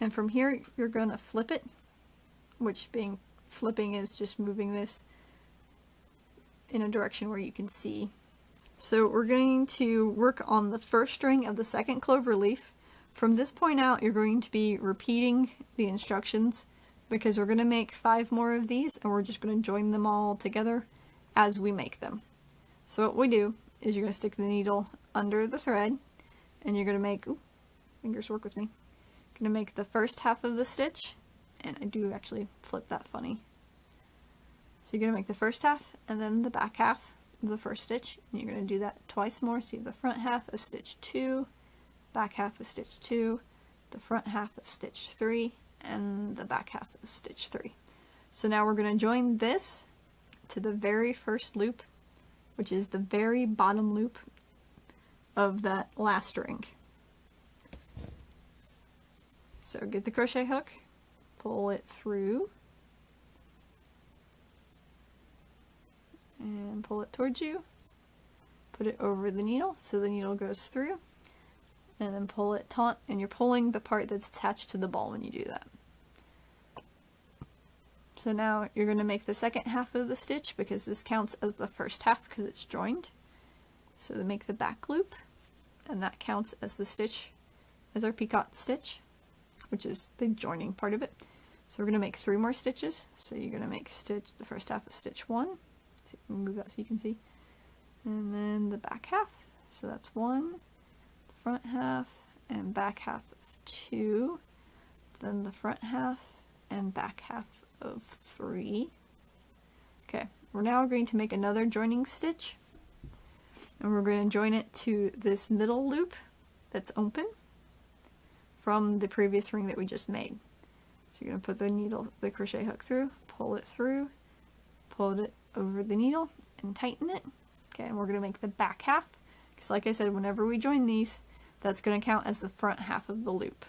And from here, you're going to flip it, which flipping is just moving this in a direction where you can see. So we're going to work on the first string of the second clover leaf. From this point out, you're going to be repeating the instructions because we're going to make 5 more of these and we're just going to join them all together as we make them. So what we do is you're going to stick the needle under the thread and you're going to make, ooh, fingers work with me, going to make the first half of the stitch, and I do actually flip that funny. So you're going to make the first half and then the back half of the first stitch, and you're going to do that twice more. So you have the front half of stitch 2, back half of stitch 2, the front half of stitch 3, and the back half of stitch 3. So now we're going to join this to the very first loop, which is the very bottom loop of that last ring. So get the crochet hook, pull it through, and pull it towards you, put it over the needle so the needle goes through, and then pull it taut, and you're pulling the part that's attached to the ball when you do that. So now you're going to make the second half of the stitch because this counts as the first half because it's joined. So to make the back loop, and that counts as the stitch, as our peacock stitch, which is the joining part of it. So we're going to make 3 more stitches. So you're going to make the first half of stitch 1. So move that so you can see. And then the back half. So that's 1, the front half, and back half of 2. Then the front half and back half of 3. Okay, we're now going to make another joining stitch. And we're going to join it to this middle loop that's open from the previous ring that we just made. So you're going to put the crochet hook through, pull it over the needle and tighten it. Okay, and we're going to make the back half, because like I said, whenever we join these, that's going to count as the front half of the loop.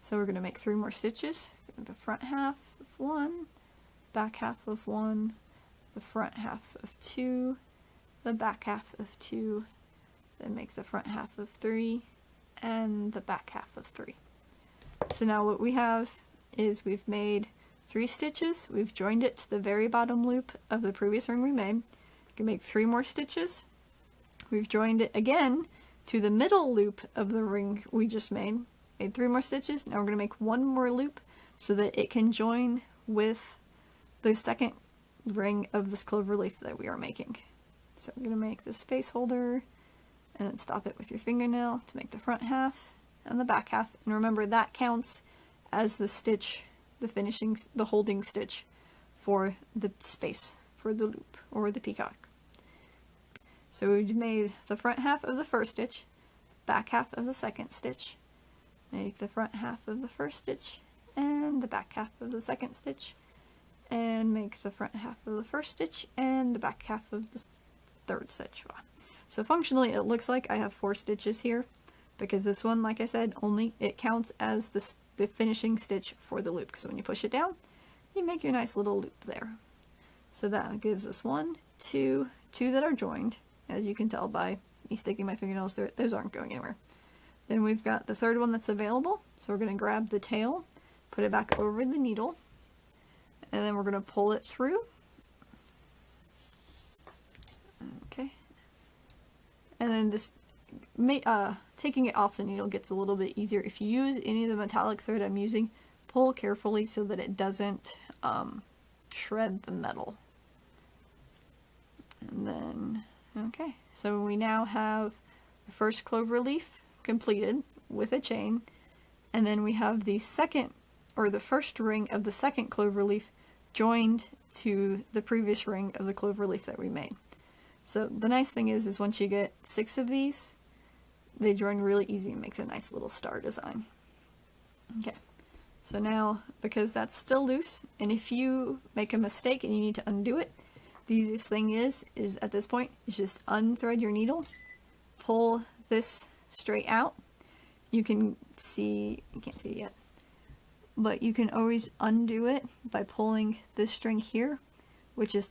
So we're going to make 3 more stitches. The front half of 1, back half of 1, the front half of 2, the back half of 2, then make the front half of 3, and the back half of 3. So now what we have is we've made 3 stitches, we've joined it to the very bottom loop of the previous ring we made. You can make 3 more stitches, we've joined it again to the middle loop of the ring we just made 3 more stitches. Now we're going to make 1 more loop so that it can join with the second ring of this clover leaf that we are making. So we're going to make this space holder and then stop it with your fingernail to make the front half and the back half. And remember, that counts as the stitch, the holding stitch for the space, for the loop or the peacock. So we made the front half of the first stitch, back half of the second stitch, make the front half of the first stitch and the back half of the second stitch, and make the front half of the first stitch and the back half of the third stitch. So functionally it looks like I have 4 stitches here, because this one, like I said, it counts as the finishing stitch for the loop, because when you push it down, you make your nice little loop there. So that gives us 1, 2 that are joined, as you can tell by me sticking my fingernails through it. Those aren't going anywhere. Then we've got the third one that's available, so we're going to grab the tail, put it back over the needle, and then we're going to pull it through. Okay. And then this, taking it off the needle gets a little bit easier. If you use any of the metallic thread I'm using, pull carefully so that it doesn't shred the metal. And then, okay, so we now have the first clover leaf completed with a chain, and then we have the first ring of the second clover leaf joined to the previous ring of the clover leaf that we made. So the nice thing is once you get 6 of these, they join really easy and makes a nice little star design. Okay, so now, because that's still loose, and if you make a mistake and you need to undo it, the easiest thing is at this point, is just unthread your needle, pull this straight out. You can't see it yet, but you can always undo it by pulling this string here, which is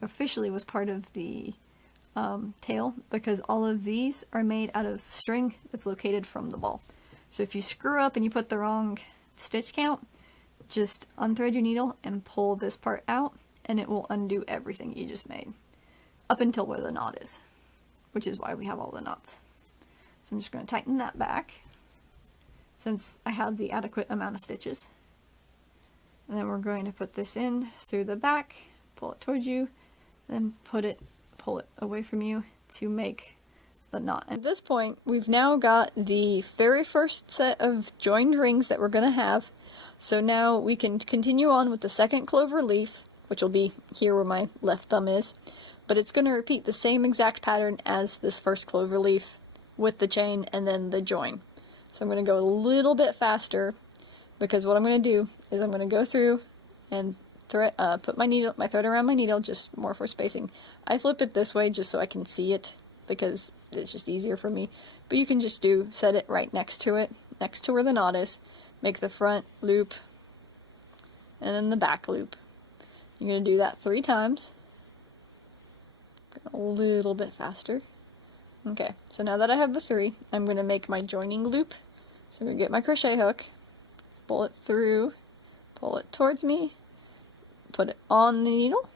officially was part of the tail, because all of these are made out of the string that's located from the ball. So if you screw up and you put the wrong stitch count, just unthread your needle and pull this part out, and it will undo everything you just made, up until where the knot is, which is why we have all the knots. So I'm just going to tighten that back, since I have the adequate amount of stitches. And then we're going to put this in through the back, pull it towards you, then pull it away from you to make the knot. At this point, we've now got the very first set of joined rings that we're going to have. So now we can continue on with the second clover leaf, which will be here where my left thumb is, but it's going to repeat the same exact pattern as this first clover leaf with the chain and then the join. So I'm going to go a little bit faster, because what I'm going to do is I'm going to go through and put my thread around my needle, just more for spacing. I flip it this way just so I can see it, because it's just easier for me. But you can just set it right next to it, next to where the knot is. Make the front loop and then the back loop. You're going to do that 3 times. A little bit faster. Okay, so now that I have the 3, I'm going to make my joining loop. So I'm going to get my crochet hook, pull it through, pull it towards me, put it on the needle.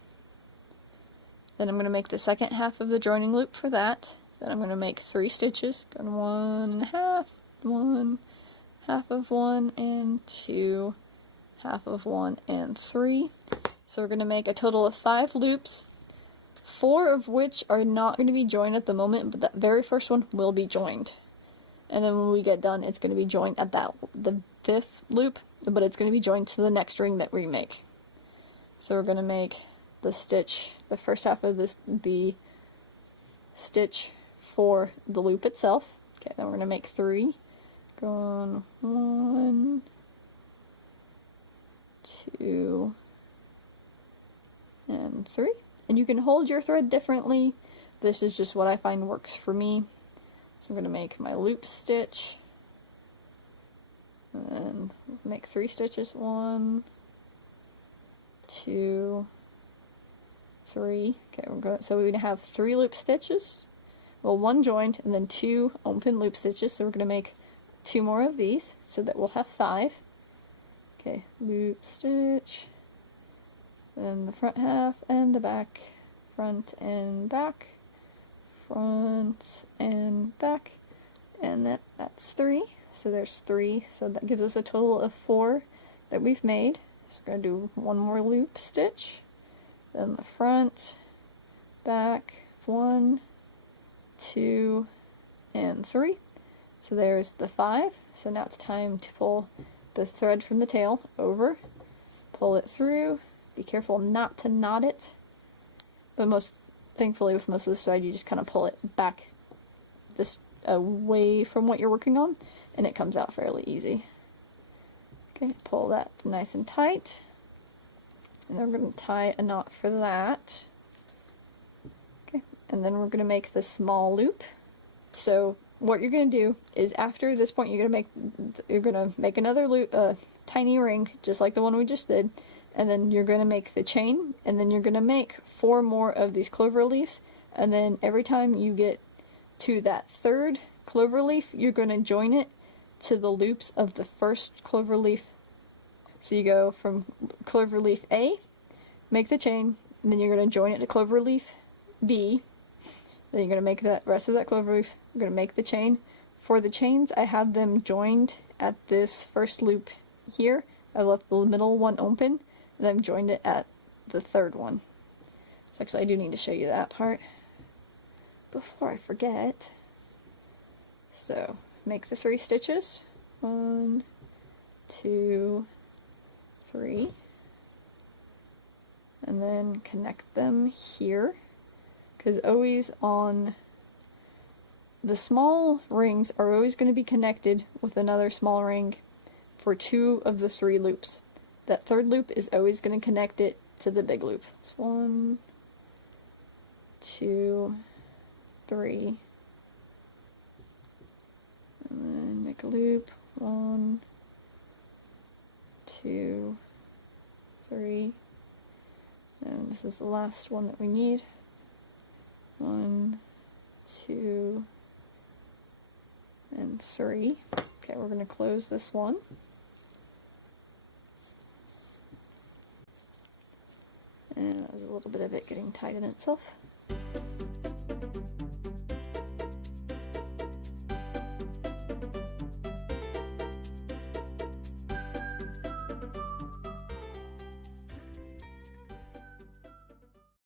Then I'm going to make the second half of the joining loop for that. Then I'm going to make 3 stitches, going 1 1/2, 1, half of 1, and 2, half of 1, and 3. So we're going to make a total of 5 loops, 4 of which are not going to be joined at the moment, but that very first one will be joined. And then when we get done, it's going to be joined at the 5th loop, but it's going to be joined to the next ring that we make. So we're going to make the stitch, the first half of the stitch for the loop itself. Okay, then we're going to make 3. Going 1, 2, and 3. And you can hold your thread differently. This is just what I find works for me. So I'm going to make my loop stitch, and then make 3 stitches, 1, 2, 3. Okay, so we're going to have 3 loop stitches, well, 1 joined, and then 2 open loop stitches. So we're going to make 2 more of these, so that we'll have 5. Okay, loop stitch, then the front half and the back, front and back, front and back, and that's 3. So there's 3, so that gives us a total of 4 that we've made. So we're going to do 1 more loop stitch, then the front, back, 1, 2, and 3. So there's the 5. So now it's time to pull the thread from the tail over, pull it through. Be careful not to knot it, but thankfully with most of the thread you just kind of pull it back this away from what you're working on, and it comes out fairly easy. Okay, pull that nice and tight, and then we're going to tie a knot for that. Okay, and then we're going to make the small loop. So what you're going to do is, after this point, you're going to make another loop, tiny ring, just like the one we just did, and then you're going to make the chain, and then you're going to make 4 more of these clover leaves, and then every time you get to that 3rd clover leaf, you're going to join it to the loops of the first clover leaf. So you go from clover leaf A, make the chain, and then you're going to join it to clover leaf B. Then you're going to make the rest of that clover leaf. You're going to make the chain. For the chains, I have them joined at this first loop here. I left the middle one open, and I've joined it at the 3rd one. So actually I do need to show you that part before I forget. So make the 3 stitches. 1, 2, 3. And then connect them here. Because always on the small rings are always going to be connected with another small ring for 2 of the 3 loops. That 3rd loop is always going to connect it to the big loop. It's 1, 2, 3, and then make a loop. 1, 2, 3, and this is the last one that we need. 1, 2, and 3. Okay, we're going to close this one. And that was a little bit of it getting tied in itself.